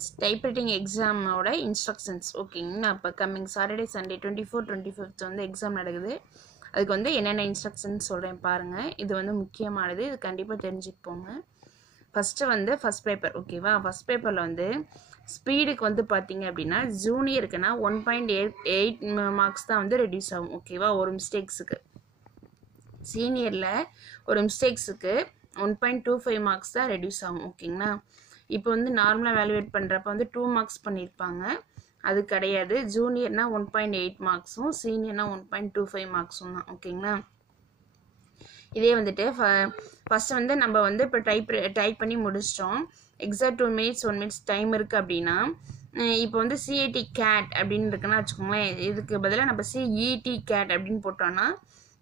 students, typewriting exam oda instructions ஓகேங்களா அப்ப coming Saturday Sunday 24 25th வந்து எக்ஸாம் நடக்குது அதுக்கு வந்து என்னென்ன இன்ஸ்ட்ரக்ஷன்ஸ் சொல்றேன் பாருங்க இது வந்து முக்கியமானது இது கண்டிப்பா தெரிஞ்சுப்போங்க ஃபர்ஸ்ட் வந்து ஃபர்ஸ்ட் பேப்பர் ஓகேவா ஃபர்ஸ்ட் பேப்பர்ல வந்து ஸ்பீடுக்கு வந்து பாத்தீங்க அப்படினா ஜூனியருக்குனா 1.8 மார்க்ஸ் தான் வந்து ரெடியூஸ் ஆகும் ஓகேவா ஒரு மிஸ்டேக்ஸ்க்கு சீனியர்ல ஒரு மிஸ்டேக்ஸ்க்கு 1.25 மார்க்ஸ் தான் ரெடியூஸ் ஆகும் ஓகேங்களா இப்போ வந்து நார்மலா எவாலுவேட் பண்றப்ப வந்து 2 மார்க்ஸ் பண்ணிருப்பாங்க அது கிடையாது ஜூனியர்னா 1.8 மார்க்ஸும் சீனியர்னா 1.25 மார்க்ஸும் தான் ஓகேங்களா இதே வந்துட்டு ஃபர்ஸ்ட் வந்து நம்ம வந்து இப்ப டைப் பண்ணி முடிச்சிட்டோம் எக்ஸாக்ட் 2 minutes 1 minutes டைம் இருக்கு அப்படினா இப்போ வந்து CAT CAT அப்படினு இருக்குனா வெச்சுக்கோங்க இதுக்கு பதிலா நம்ம CET CAT அப்படினு போட்டோம்னா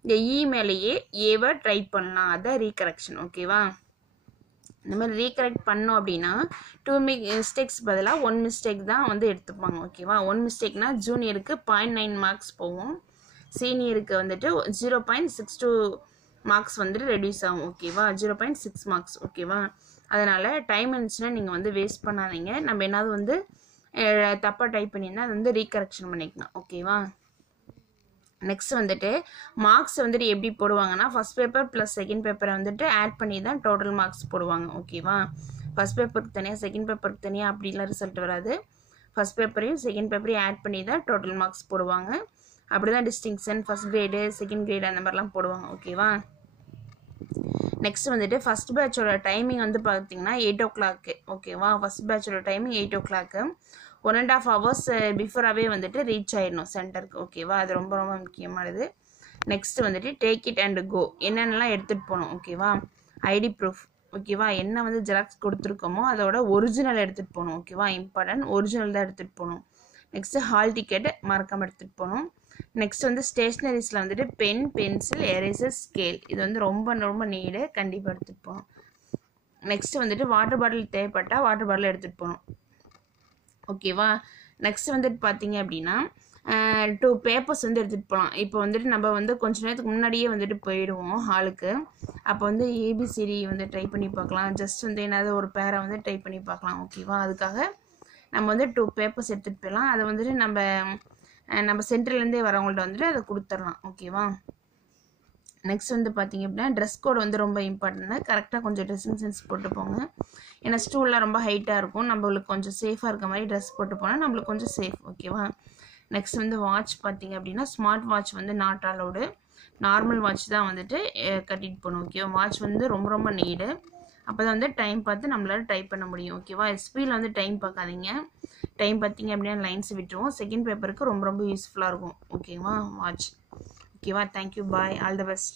இந்த E மேலயே A வ டைப் பண்ணலாம் அத ரீகரெக்ஷன் ஓகேவா நம்ம ரீகரெக்ட் பண்ணோம் அப்படினா 2 மிஸ்டேக்ஸ் பதிலா 1 மிஸ்டேக் தான் வந்து எடுத்துப்பாங்க ஓகேவா 1 மிஸ்டேக்னா ஜூனியருக்கு 0.9 மார்க்ஸ் போகும் சீனியருக்கு வந்துட்டு 0.62 மார்க்ஸ் வந்து ரெடியூஸ் ஆகும் ஓகேவா 0.6 மார்க்ஸ் ஓகேவா அதனால டைம் இருந்துச்சுனா நீங்க வந்து வேஸ்ட் பண்ணாதீங்க நம்ம என்னது வந்து தப்பா டைப் பண்ணினா அது வந்து ரீகரெக்ஷன் பண்ணிக்கலாம் ஓகேவா நெக்ஸ்ட் வந்துட்டு மார்க்ஸ் வந்துட்டு எப்படி போடுவாங்கன்னா ஃபர்ஸ்ட் பேப்பர் + செகண்ட் பேப்பரை வந்துட்டு ஆட் பண்ணி தான் டோட்டல் மார்க்ஸ் போடுவாங்க ஓகேவா ஃபர்ஸ்ட் பேப்பருக்கு தனியா செகண்ட் பேப்பருக்கு தனியா அப்படிலாம் ரிசல்ட் வராது ஃபர்ஸ்ட் பேப்பரையும் செகண்ட் பேப்பரையும் ஆட் பண்ணி தான் டோட்டல் மார்க்ஸ் போடுவாங்க அப்படிதான் distinction first grade second grade அந்த மாதிரிலாம் போடுவாங்க ஓகேவா நெக்ஸ்ட் வந்துட்டு ஃபர்ஸ்ட் பேட்சோட டைமிங் வந்து பாத்தீங்கன்னா 8 o'clock ஓகேவா ஃபர்ஸ்ட் பேட்சோட டைமிங் 8 o'clock 1.5 hours பிஃபோராவே வந்துட்டு ரீச் ஆயிடணும் சென்டருக்கு ஓகேவா அது ரொம்ப ரொம்ப முக்கியமானது நெக்ஸ்ட் வந்துட்டு டேக் இட் அண்ட் கோ என்னென்னலாம் எடுத்துட்டு போணும் ஓகேவா ஐடி ப்ரூஃப் ஓகேவா என்ன வந்து ஜெராக்ஸ் கொடுத்துருக்கோமோ அதோட ஒரிஜினல் எடுத்துட்டு போணும் ஓகேவா இம்பார்ட்டன்ட் ஒரிஜினல் தான் எடுத்துட்டு போணும் நெக்ஸ்ட் ஹால் டிக்கெட் மறக்காம எடுத்துட்டு போணும் நெக்ஸ்ட் வந்து ஸ்டேஷனரிஸ்ல வந்துட்டு பென் பென்சில் எரேசர் ஸ்கேல் இது வந்து ரொம்ப ரொம்ப நீடு கண்டிப்பா எடுத்துட்டு போணும் நெக்ஸ்ட் வந்துட்டு வாட்டர் பாட்டில் தேவைப்பட்டா வாட்டர் பாட்டில் எடுத்துட்டு போணும் ஓகேவா நெக்ஸ்ட் வந்துட்டு பாத்தீங்க அப்படினா 2 பேப்பர்ஸ் வந்து எடுத்துட்டு போலாம் இப்போ வந்துட்டு நம்ம வந்து கொஞ்ச நேரத்துக்கு முன்னாடியே வந்துட்டு போய்டுவோம் ஹாலுக்கு அப்ப வந்து ABCD வந்து ட்ரை பண்ணி பார்க்கலாம் ஜஸ்ட் வந்து என்னது ஒரு பேரை வந்து டைப் பண்ணி பார்க்கலாம் ஓகேவா அதுக்காக நம்ம வந்து 2 பேப்பர்ஸ் எடுத்துட்டு போலாம் அது வந்துட்டு நம்ம சென்டர்ல இருந்தே வரவங்கள்ட்ட வந்துட்டு அதை கொடுத்துறலாம் ஓகேவா நெக்ஸ்ட் வந்து பாத்தீங்க அப்படினா Dress கோட் வந்து ரொம்ப இம்பார்ட்டன்ட் கரெக்ட்டா கொஞ்சம் ட்ரெஸ்ஸிங் சென்ஸ் போட்டு போங்க ஏனா ஸ்டூல்லாம் ரொம்ப ஹைட்டா இருக்கும் நம்மளுக்கு கொஞ்சம் சேஃபா இருக்க மாதிரி Dress போட்டு போனா நம்மளுக்கு கொஞ்சம் சேஃப் ஓகேவா நெக்ஸ்ட் வந்து வாட்ச் பாத்தீங்க அப்படினா ஸ்மார்ட் வாட்ச் வந்து நாட் அலௌட் நார்மல் வாட்ச் தான் வந்துட்டு கட்டிட்டு போணும் ஓகேவா வாட்ச் வந்து ரொம்ப ரொம்ப நீடு அப்பதான் வந்து டைம் பார்த்து நம்மளால டைப் பண்ண முடியும் ஓகேவா ஸ்பீட்ல வந்து டைம் பார்க்காதீங்க டைம் பாத்தீங்க அப்படினா லைன்ஸ் விட்டுருவோம் செகண்ட் பேப்பருக்கு ரொம்ப ரொம்ப யூஸ்ஃபுல்லா இருக்கும் ஓகேவா வாட்ச் ஓகேவா thank you bye all the best